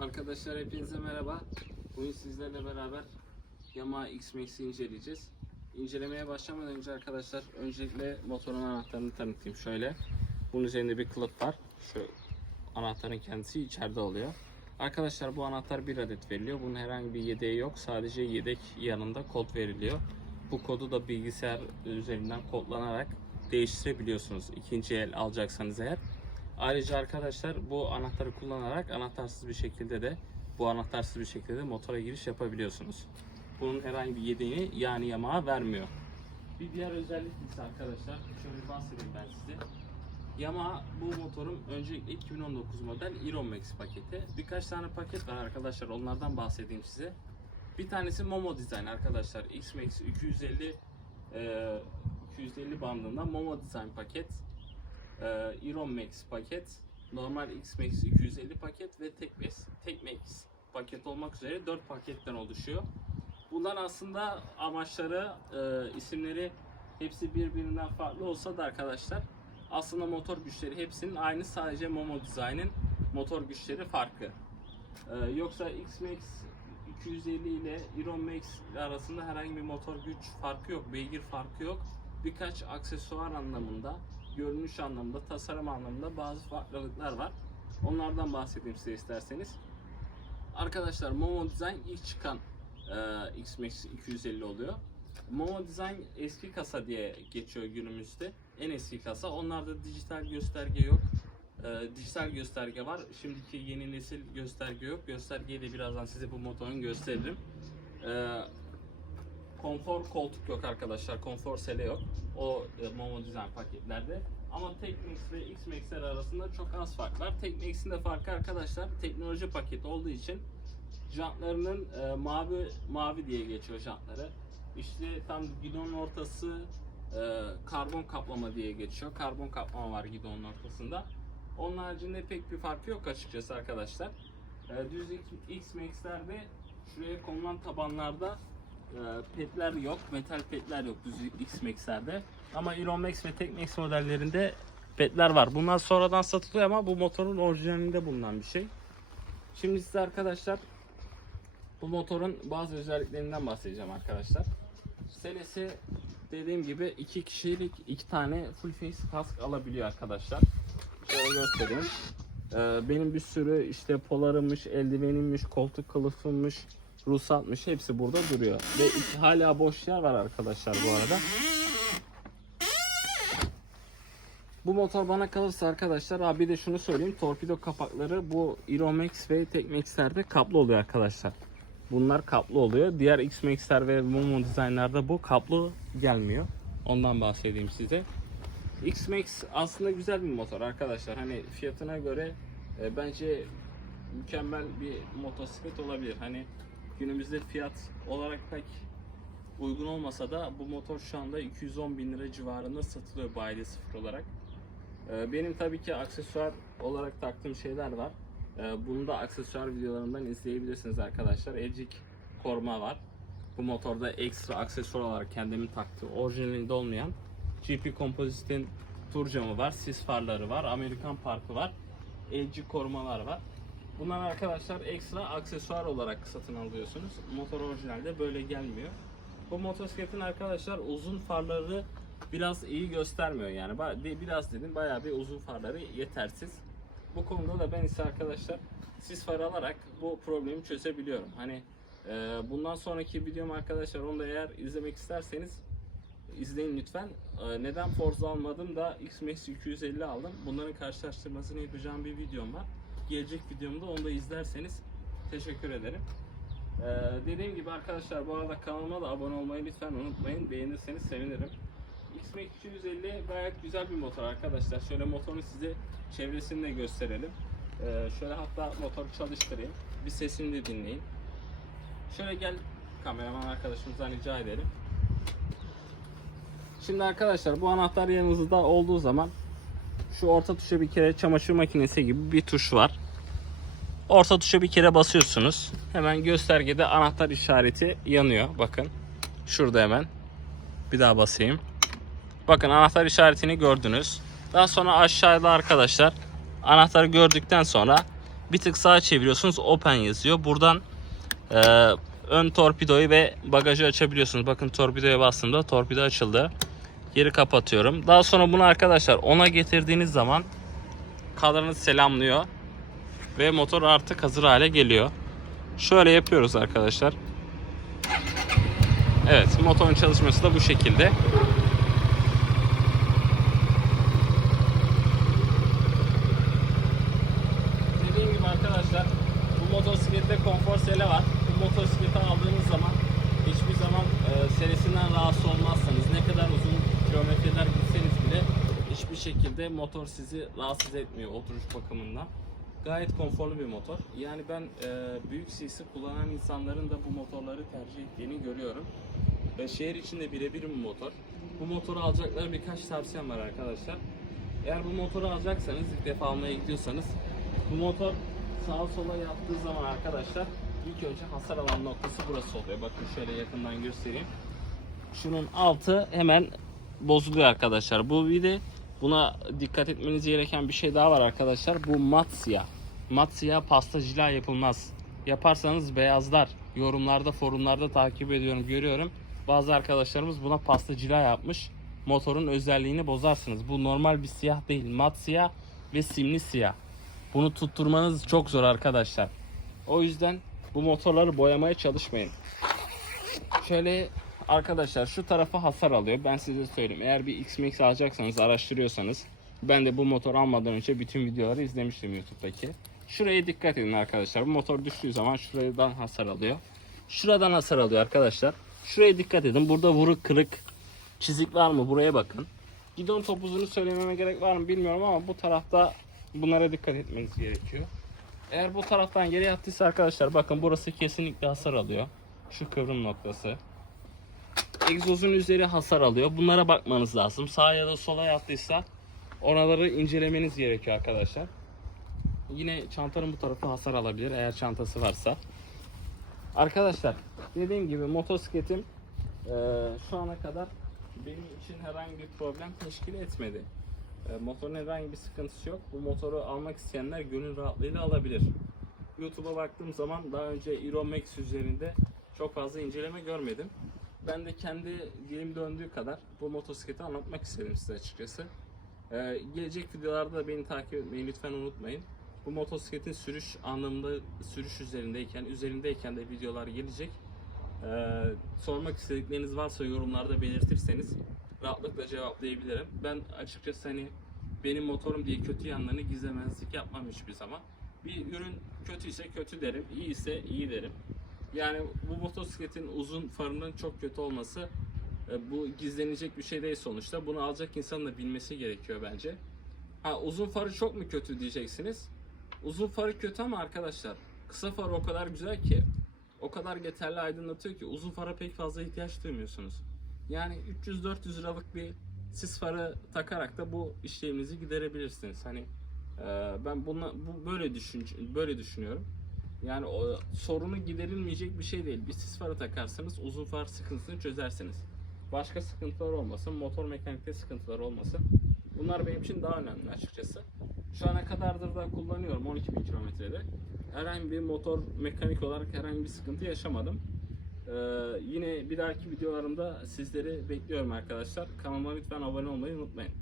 Arkadaşlar hepinize merhaba. Bugün sizlerle beraber Yamaha X-Max'i inceleyeceğiz. İncelemeye başlamadan önce arkadaşlar öncelikle motorun anahtarını tanıtayım şöyle. Bunun üzerinde bir kılıf var. Şu anahtarın kendisi içeride oluyor. Arkadaşlar bu anahtar bir adet veriliyor. Bunun herhangi bir yedeği yok. Sadece yedek yanında kod veriliyor. Bu kodu da bilgisayar üzerinden kodlanarak değiştirebiliyorsunuz. İkinci el alacaksanız eğer. Ayrıca arkadaşlar bu anahtarı kullanarak anahtarsız bir şekilde de bu anahtarsız bir şekilde de motora giriş yapabiliyorsunuz. Bunun herhangi bir yedeğini yani Yamaha vermiyor. Bir diğer özellik ise arkadaşlar şöyle bahsedeyim ben size. Yamaha bu motorun öncelikle 2019 model Iron Max paketi. Birkaç tane paket var arkadaşlar onlardan bahsedeyim size. Bir tanesi Momo Design arkadaşlar. X-Max 250 e, 250 bandında Momo Design paket. E, Iron Max paket. Normal X-Max 250 paket ve Tek Max, Tek Max paket olmak üzere 4 paketten oluşuyor. Bunların aslında amaçları, e, isimleri hepsi birbirinden farklı olsa da arkadaşlar aslında motor güçleri hepsinin aynı sadece Momo Design'in motor güçleri farklı. Ee, yoksa X-Max 250 ile Iron Max arasında herhangi bir motor güç farkı yok, beygir farkı yok. Birkaç aksesuar anlamında, görünüş anlamında, tasarım anlamında bazı farklılıklar var. Onlardan bahsedeyim size isterseniz. Arkadaşlar Momo Design ilk çıkan e, X-Max 250 oluyor. Momo Design eski kasa diye geçiyor günümüzde. En eski kasa. Onlarda dijital gösterge yok. Ee, dijital gösterge var. Şimdiki yeni nesil gösterge yok. Göstergeyi de birazdan size bu motorun gösteririm. Ee, konfor koltuk yok arkadaşlar. Konfor sele yok. O e, Momo Design paketlerde. Ama Tekmax ve X-Max'ler arasında çok az fark var. Tekmax'in de farkı arkadaşlar teknoloji paketi olduğu için jantlarının e, mavi mavi diye geçiyor jantları. İşte tam gidonun ortası e, karbon kaplama diye geçiyor. Karbon kaplama var gidonun ortasında. Onun haricinde pek bir farkı yok açıkçası arkadaşlar. E, düz X-Max'lerde şuraya konulan tabanlarda petler yok. Metal petler yok düz X-Max'lerde. Ama Iron Max ve Tek Max modellerinde petler var. Bunlar sonradan satılıyor ama bu motorun orijinalinde bulunan bir şey. Şimdi size arkadaşlar bu motorun bazı özelliklerinden bahsedeceğim arkadaşlar. Selesi dediğim gibi iki kişilik iki tane full face kask alabiliyor arkadaşlar. Şöyle göstereyim. Ee, benim bir sürü işte polarımmış, eldivenimmiş, koltuk kılıfımmış, ruhsatmış hepsi burada duruyor. Ve hala boş yer var arkadaşlar bu arada. Bu motor bana kalırsa arkadaşlar abi de şunu söyleyeyim torpido kapakları bu Iron Max ve Tek Max'lerde kaplı oluyor arkadaşlar. Bunlar kaplı oluyor. Diğer X-Max'ler ve Momo Design'larda bu kaplı gelmiyor. Ondan bahsedeyim size. X-Max aslında güzel bir motor arkadaşlar. Hani fiyatına göre e, bence mükemmel bir motosiklet olabilir. Hani günümüzde fiyat olarak pek uygun olmasa da bu motor şu anda 210 bin lira civarında satılıyor bayili sıfır olarak. E, benim tabii ki aksesuar olarak taktığım şeyler var. Ee, Bunu da aksesuar videolarından izleyebilirsiniz arkadaşlar. Elcik koruma var. Bu motorda ekstra aksesuar olarak kendimin taktığı orijinalinde olmayan GP Composite'in tur camı var, sis farları var, Amerikan parkı var, elcik korumalar var. Bunlar arkadaşlar ekstra aksesuar olarak satın alıyorsunuz. Motor orijinalde böyle gelmiyor. Bu motosikletin arkadaşlar uzun farları biraz iyi göstermiyor yani. Biraz dedim bayağı bir uzun farları yetersiz. Bu konuda da ben ise arkadaşlar sis far alarak bu problemi çözebiliyorum. Hani e, bundan sonraki videom arkadaşlar onu da eğer izlemek isterseniz izleyin lütfen. E, neden Forza almadım da X-Max 250 aldım. Bunların karşılaştırmasını yapacağım bir videom var. Gelecek videomda onu da izlerseniz teşekkür ederim. Ee, dediğim gibi arkadaşlar bu arada kanalıma da abone olmayı lütfen unutmayın. Beğenirseniz sevinirim. X-Max 250 gayet güzel bir motor arkadaşlar. Şöyle motorun size çevresini de gösterelim. Ee, şöyle hatta motoru çalıştırayım. Bir sesini de dinleyin. Şöyle gel kameraman arkadaşımızdan rica edelim. Şimdi arkadaşlar bu anahtar yanınızda olduğu zaman şu orta tuşa bir kere çamaşır makinesi gibi bir tuş var. Orta tuşa bir kere basıyorsunuz. Hemen göstergede anahtar işareti yanıyor. Bakın. Şurada hemen. Bir daha basayım. Bakın anahtar işaretini gördünüz. Daha sonra aşağıda arkadaşlar anahtarı gördükten sonra Bir tık sağa çeviriyorsunuz open yazıyor. Buradan e, ön torpidoyu ve bagajı açabiliyorsunuz. Bakın torpidoya bastığımda torpido açıldı. Geri kapatıyorum. Daha sonra bunu arkadaşlar ona getirdiğiniz zaman kadranı selamlıyor. Ve motor artık hazır hale geliyor. Şöyle yapıyoruz arkadaşlar. Evet motorun çalışması da bu şekilde. Dediğim gibi arkadaşlar bu motosiklette konfor sele var. Bu motosikleti aldığınız zaman hiçbir zaman e, serisinden rahatsız olmazsanız ne kadar uzun kilometreler gitseniz bile hiçbir şekilde motor sizi rahatsız etmiyor oturuş bakımından. Gayet konforlu bir motor. Yani ben e, büyük CC kullanan insanların da bu motorları tercih ettiğini görüyorum. Ve şehir içinde birebir bir motor. Bu motoru alacakları birkaç tavsiyem var arkadaşlar. Eğer bu motoru alacaksanız, ilk defa almaya gidiyorsanız bu motor sağa sola yaptığı zaman arkadaşlar ilk önce hasar alan noktası burası oluyor. Bakın şöyle yakından göstereyim. Şunun altı hemen bozuluyor arkadaşlar. Bu bir de buna dikkat etmeniz gereken bir şey daha var arkadaşlar. Bu mat siyah. Mat siyah pasta jila yapılmaz. Yaparsanız beyazlar. Yorumlarda, forumlarda takip ediyorum, görüyorum. Bazı arkadaşlarımız buna pasta cila yapmış. Motorun özelliğini bozarsınız. Bu normal bir siyah değil. Mat siyah ve simli siyah. Bunu tutturmanız çok zor arkadaşlar. O yüzden bu motorları boyamaya çalışmayın. Şöyle arkadaşlar şu tarafa hasar alıyor. Ben size söyleyeyim. Eğer bir X-Max alacaksanız, araştırıyorsanız ben de bu motor almadan önce bütün videoları izlemiştim YouTube'daki. Şuraya dikkat edin arkadaşlar. Bu motor düştüğü zaman şuradan hasar alıyor. Şuradan hasar alıyor arkadaşlar. Şuraya dikkat edin. Burada vuruk, kırık, çizik var mı? Buraya bakın. Gidon topuzunu söylememe gerek var mı bilmiyorum ama bu tarafta bunlara dikkat etmeniz gerekiyor. Eğer bu taraftan geri yattıysa arkadaşlar bakın burası kesinlikle hasar alıyor. Şu kıvrım noktası. Egzozun üzeri hasar alıyor. Bunlara bakmanız lazım. Sağa ya da sola yattıysa oraları incelemeniz gerekiyor arkadaşlar. Yine çantanın bu tarafı hasar alabilir eğer çantası varsa. Arkadaşlar dediğim gibi motosikletim eee, şu ana kadar benim için herhangi bir problem teşkil etmedi. E, motorun herhangi bir sıkıntısı yok. Bu motoru almak isteyenler gönül rahatlığıyla alabilir. YouTube'a baktığım zaman daha önce Euro Max üzerinde çok fazla inceleme görmedim. Ben de kendi dilim döndüğü kadar bu motosikleti anlatmak istedim size açıkçası. E, gelecek videolarda da beni takip etmeyi lütfen unutmayın. Bu motosikletin sürüş anlamında sürüş üzerindeyken, üzerindeyken de videolar gelecek. Ee, sormak istedikleriniz varsa yorumlarda belirtirseniz rahatlıkla cevaplayabilirim. Ben açıkçası hani benim motorum diye kötü yanlarını gizlemezlik yapmam hiçbir zaman. Bir ürün kötüyse kötü derim, iyi ise iyi derim. Yani bu motosikletin uzun farının çok kötü olması e, bu gizlenecek bir şey değil sonuçta. Bunu alacak insanın da bilmesi gerekiyor bence. Ha uzun farı çok mu kötü diyeceksiniz. Uzun farı kötü ama arkadaşlar kısa farı o kadar güzel ki o kadar yeterli aydınlatıyor ki uzun fara pek fazla ihtiyaç duymuyorsunuz. Yani 300-400 liralık bir sis farı takarak da bu işleminizi giderebilirsiniz. Hani e, ben buna bu böyle düşün böyle düşünüyorum. Yani o sorunu giderilmeyecek bir şey değil. Bir sis farı takarsanız uzun far sıkıntısını çözersiniz. Başka sıkıntılar olmasın, motor mekanikte sıkıntılar olmasın. Bunlar benim için daha önemli açıkçası. Şu ana kadardır da kullanıyorum 12 bin kilometrede. Herhangi bir motor mekanik olarak herhangi bir sıkıntı yaşamadım. Ee, yine bir dahaki videolarımda sizleri bekliyorum arkadaşlar. Kanalıma lütfen abone olmayı unutmayın.